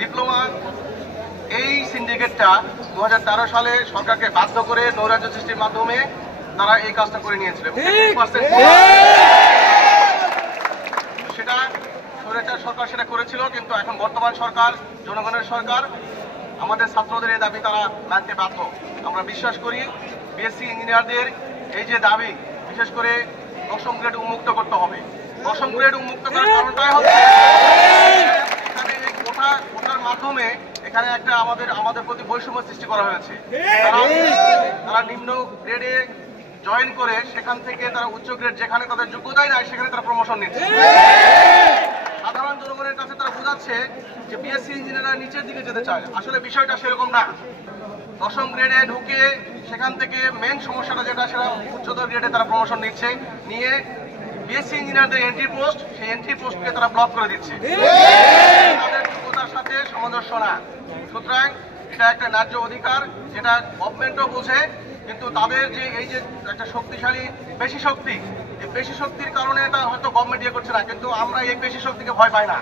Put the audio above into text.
Diploma এই সিন্ডিকেটটা 2013 সালে সরকারকে বাধ্য করে নৈরাজ্য সৃষ্টির মাধ্যমে তারা এই কাজটা করে নিয়েছিল। সেটা স্বৈরাচার সরকার সেটা করেছিল, কিন্তু এখন বর্তমান সরকার জনগণের সরকার, আমাদের ছাত্রদের এই দাবি তারা মানতে বাধ্য। আমরা বিশ্বাস করি বিএসসি ইঞ্জিনিয়ারদের এই যে দাবি, বিশেষ করে 10ম গ্রেড উন্মুক্ত করতে হবে। 10ম গ্রেড উন্মুক্ত করার কারণটাই হচ্ছে এখানে এই কোটার মাধ্যমে এখানে একটা আমাদের প্রতি বৈষম্য সৃষ্টি করা হয়েছে। তারা নিম্ন গ্রেডে জয়েন করে সেখান থেকে তারা উচ্চ গ্রেড যেখানে তাদের যোগ্যতাই নাই সেখানে তারা প্রমোশন নিচ্ছে। সাধারণ জনগণের কাছে তারা বোঝাচ্ছে যে বিএসসি ইঞ্জিনিয়াররা নিচের দিকে যেতে চায়, আসলে বিষয়টা সেরকম না। 10ম গ্রেডে ঢুকে সেখান থেকে মেন সমস্যাটা যেটা, সেটা উচ্চতর গ্রেডে তারা প্রমোশন নিচ্ছে, নিয়ে বিএসসি ইঞ্জিনিয়ারদের এন্ট্রি পোস্ট, সেই এন্ট্রি পোস্টকে তারা ব্লক করে দিচ্ছে। তাদের যোগ্যতার সাথে সামঞ্জস্য না। সুতরাং এটা একটা ন্যায্য অধিকার, যেটা গভর্নমেন্টও বোঝে, কিন্তু তাদের যে এই যে একটা শক্তিশালী পেশি শক্তি, এই পেশি শক্তির কারণে এটা হয়তো গভর্নমেন্ট ইয়ে করছে না, কিন্তু আমরা এই পেশি শক্তিকে ভয় পাই না।